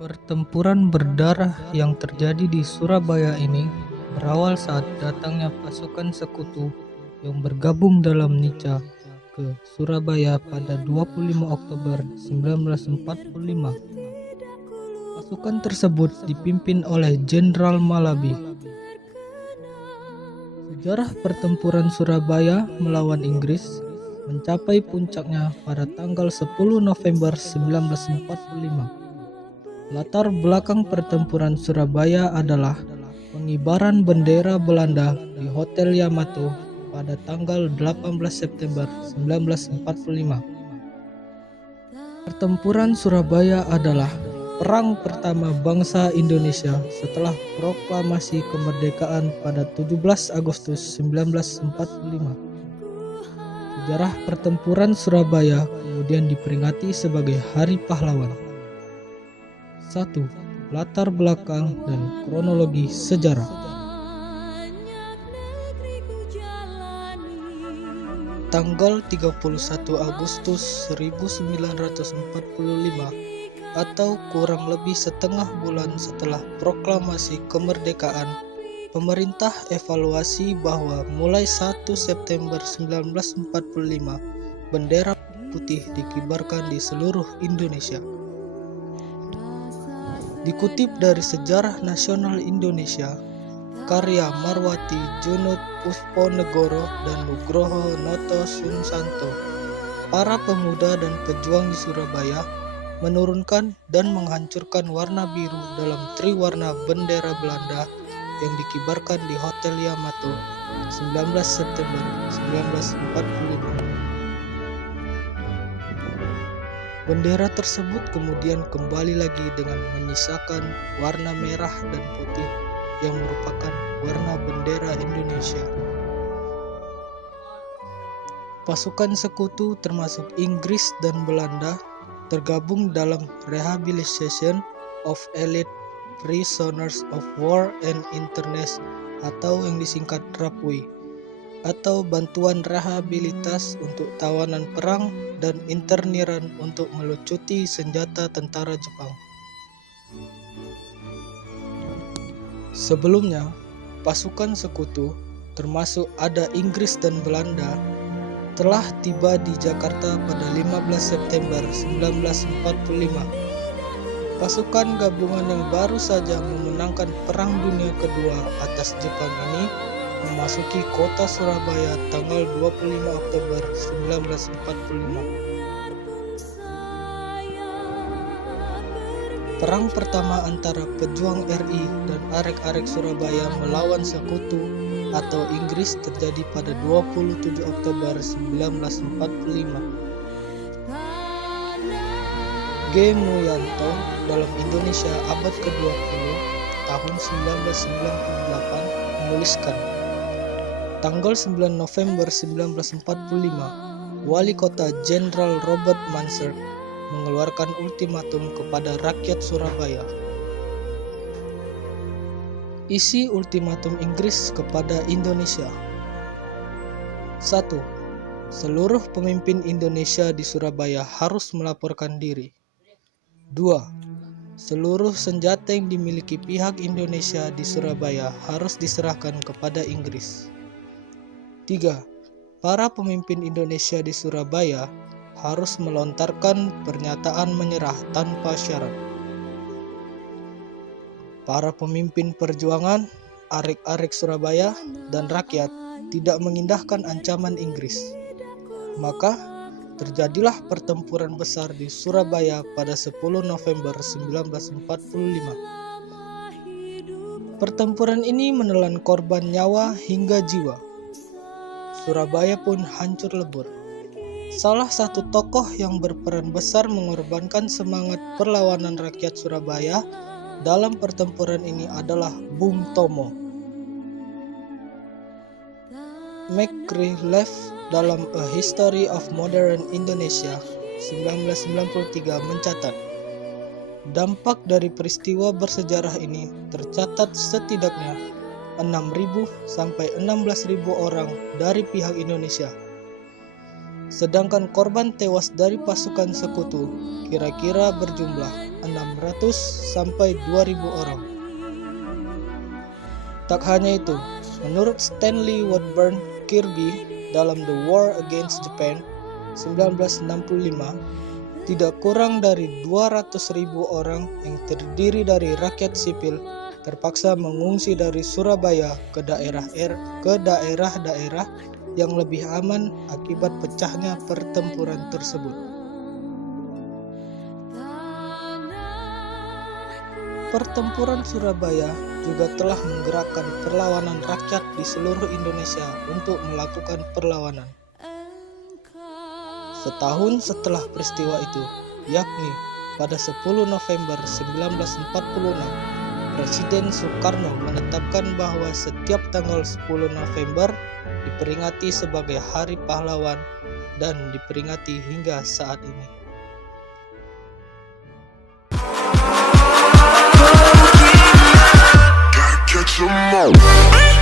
Pertempuran berdarah yang terjadi di Surabaya ini berawal saat datangnya pasukan sekutu yang bergabung dalam Nica ke Surabaya pada 25 Oktober 1945. Pasukan tersebut dipimpin oleh Jenderal Malabi. Sejarah pertempuran Surabaya melawan Inggris mencapai puncaknya pada tanggal 10 November 1945. Latar belakang pertempuran Surabaya adalah pengibaran bendera Belanda di Hotel Yamato pada tanggal 18 September 1945. Pertempuran Surabaya adalah perang pertama bangsa Indonesia setelah proklamasi kemerdekaan pada 17 Agustus 1945. Sejarah pertempuran Surabaya kemudian diperingati sebagai Hari Pahlawan. 1. Latar belakang dan kronologi sejarah. Tanggal 31 Agustus 1945 atau kurang lebih setengah bulan setelah proklamasi kemerdekaan, pemerintah evaluasi bahwa mulai 1 September 1945 bendera putih dikibarkan di seluruh Indonesia. Dikutip dari Sejarah Nasional Indonesia, karya Marwati Junut Pusponegoro dan Nugroho Noto Sungsanto, para pemuda dan pejuang di Surabaya menurunkan dan menghancurkan warna biru dalam triwarna bendera Belanda yang dikibarkan di Hotel Yamato 19 September 1945. Bendera tersebut kemudian kembali lagi dengan menyisakan warna merah dan putih yang merupakan warna bendera Indonesia. Pasukan sekutu termasuk Inggris dan Belanda tergabung dalam Rehabilitation of Elite Prisoners of War and Internment atau yang disingkat RAPWI, atau bantuan rehabilitas untuk tawanan perang dan interniran untuk melucuti senjata tentara Jepang. Sebelumnya, pasukan sekutu, termasuk ada Inggris dan Belanda, telah tiba di Jakarta pada 15 September 1945. Pasukan gabungan yang baru saja memenangkan Perang Dunia Kedua atas Jepang ini memasuki kota Surabaya tanggal 25 Oktober 1945. Perang pertama antara pejuang RI dan arek-arek Surabaya melawan sekutu atau Inggris terjadi pada 27 Oktober 1945. G. Muyanto dalam Indonesia abad ke-20 tahun 1998 menuliskan, tanggal 9 November 1945, Wali Kota Jenderal Robert Mansert mengeluarkan ultimatum kepada rakyat Surabaya. Isi ultimatum Inggris kepada Indonesia. 1. Seluruh pemimpin Indonesia di Surabaya harus melaporkan diri. 2. Seluruh senjata yang dimiliki pihak Indonesia di Surabaya harus diserahkan kepada Inggris. 3. Para pemimpin Indonesia di Surabaya harus melontarkan pernyataan menyerah tanpa syarat. Para pemimpin perjuangan, arek-arek Surabaya, dan rakyat tidak mengindahkan ancaman Inggris. Maka, terjadilah pertempuran besar di Surabaya pada 10 November 1945. Pertempuran ini menelan korban nyawa hingga jiwa. Surabaya pun hancur lebur. Salah satu tokoh yang berperan besar mengorbankan semangat perlawanan rakyat Surabaya dalam pertempuran ini adalah Bung Tomo. McGrath dalam A History of Modern Indonesia 1993 mencatat, dampak dari peristiwa bersejarah ini tercatat setidaknya 6.000 sampai 16.000 orang dari pihak Indonesia. Sedangkan korban tewas dari pasukan sekutu kira-kira berjumlah 6.000 sampai 2.000 orang. Tak hanya itu, menurut Stanley Woodburn Kirby dalam The War Against Japan 1965, tidak kurang dari 200.000 orang yang terdiri dari rakyat sipil terpaksa mengungsi dari Surabaya ke daerah-daerah yang lebih aman akibat pecahnya pertempuran tersebut. Pertempuran Surabaya juga telah menggerakkan perlawanan rakyat di seluruh Indonesia untuk melakukan perlawanan. Setahun setelah peristiwa itu, yakni pada 10 November 1946, Presiden Soekarno menetapkan bahwa setiap tanggal 10 November diperingati sebagai Hari Pahlawan dan diperingati hingga saat ini. Catch 'em all.